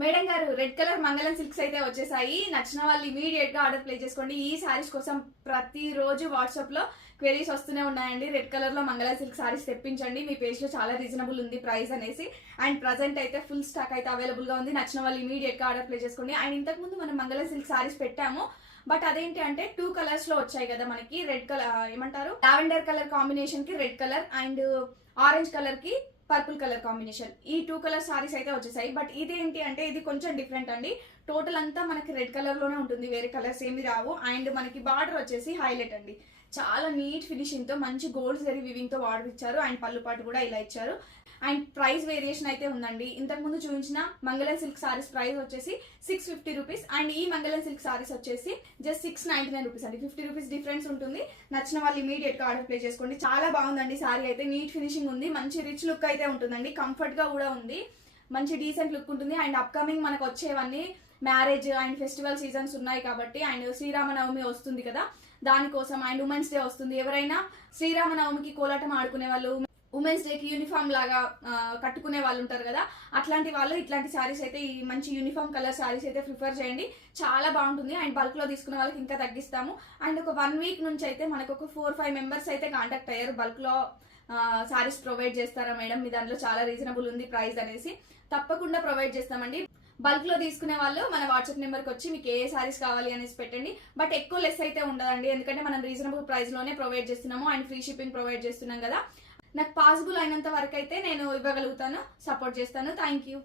Madam గారు red colour మంగళం silks అయితే వచ్చేసాయి. నచ్చిన వాళ్ళు ఇమీడియట్ గా ఆర్డర్ ప్లేస్ చేసుకోండి. ఈ సారీస్ కోసం ప్రతిరోజు వాట్సాప్ లో క్వెరీస్ వస్తూనే ఉన్నాయండి. రెడ్ కలర్ లో మంగళం సిల్క్ సారీస్ తెప్పించండి, మీ పేజ్ లో చాలా రీజనబుల్ ఉంది ప్రైస్ అనేసి. అండ్ ప్రజెంట్ అయితే ఫుల్ స్టాక్ అయితే అవైలబుల్ గా ఉంది. నచ్చిన వాళ్ళు ఇమీడియట్ గా ఆర్డర్ ప్లేస్ చేసుకోండి. అండ్ ఇంతకు ముందు మనం మంగళం సిల్క్ సారీస్ పెట్టాము, బట్ అదేంటి అంటే 2 కలర్స్ లో వచ్చాయి కదా మనకి. రెడ్ కలర్ ఏమంటారు, లావెండర్ కలర్ కాంబినేషన్ కి red colour and orange colour కి పర్పుల్ కలర్ కాంబినేషన్, ఈ 2 కలర్ సారీస్ అయితే వచ్చేసాయి. బట్ ఇదేంటి అంటే ఇది కొంచెం డిఫరెంట్ అండి. టోటల్ అంతా మనకి రెడ్ కలర్ లోనే ఉంటుంది, వేరే కలర్స్ ఏమి రావు. అండ్ మనకి బార్డర్ వచ్చేసి హైలైట్ అండి, చాలా నీట్ ఫినిషింగ్ తో మంచి గోల్డ్ జరీ వివింగ్ తో బార్డర్ ఇచ్చారు. అండ్ పళ్ళు పాటు కూడా ఇలా ఇచ్చారు. అండ్ ప్రైస్ వేరియేషన్ అయితే ఉందండి. ఇంతకు ముందు చూపించిన మంగళం సిల్క్ సారీస్ ప్రైస్ వచ్చేసి 650 రూపీస్ అండ్ ఈ మంగళం సిల్క్ సారీస్ వచ్చేసి జస్ట్ 699 రూపీస్ అండి. 50 రూపీస్ డిఫరెన్స్ ఉంటుంది. నచ్చిన వాళ్ళు ఇమీడియట్ గా ఆర్డర్ ప్లేస్ చేసుకోండి. చాలా బాగుందండి సారీ అయితే, నీట్ ఫినిషింగ్ ఉంది, మంచి రిచ్ లుక్ అయితే ఉంటుందండి, కంఫర్ట్ గా కూడా ఉంది, మంచి డీసెంట్ లుక్ ఉంటుంది. అండ్ అప్కమింగ్ మనకు వచ్చేవన్నీ మ్యారేజ్ అండ్ ఫెస్టివల్ సీజన్స్ ఉన్నాయి కాబట్టి, అండ్ శ్రీరామనవమి వస్తుంది కదా దానికోసం, అండ్ ఉమెన్స్ డే వస్తుంది. ఎవరైనా శ్రీరామనవమికి కోలాటం ఆడుకునే వాళ్ళు, ఉమెన్స్ డేకి యూనిఫామ్ లాగా కట్టుకునే వాళ్ళు ఉంటారు కదా, అట్లాంటి వాళ్ళు ఇట్లాంటి శారీస్ అయితే, ఈ మంచి యూనిఫామ్ కలర్ శారీస్ అయితే ప్రిఫర్ చేయండి, చాలా బాగుంటుంది. అండ్ బల్క్ లో తీసుకునే వాళ్ళకి ఇంకా తగ్గిస్తాము. అండ్ ఒక 1 వీక్ నుంచి అయితే మనకు ఒక 4-5 మెంబర్స్ అయితే కాంటాక్ట్ అయ్యారు, బల్క్ లో శారీస్ ప్రొవైడ్ చేస్తారా మేడం, మీ దాంట్లో చాలా రీజనబుల్ ఉంది ప్రైస్ అనేసి. తప్పకుండా ప్రొవైడ్ చేస్తామండి. బల్క్ లో తీసుకునే వాళ్ళు మన వాట్సాప్ నెంబర్ కి వచ్చి మీకు ఏ సారీస్ కావాలి అనేసి పెట్టండి. బట్ ఎక్కువ లెస్ అయితే ఉండదండి, ఎందుకంటే మనం రీజనబుల్ ప్రైస్ లోనే ప్రొవైడ్ చేస్తున్నాము అండ్ ఫ్రీ షిప్పింగ్ ప్రొవైడ్ చేస్తున్నాం కదా. నాకు పాసిబుల్ అయినంత వరకు అయితే నేను ఇవ్వగలుగుతాను, సపోర్ట్ చేస్తాను. Thank you.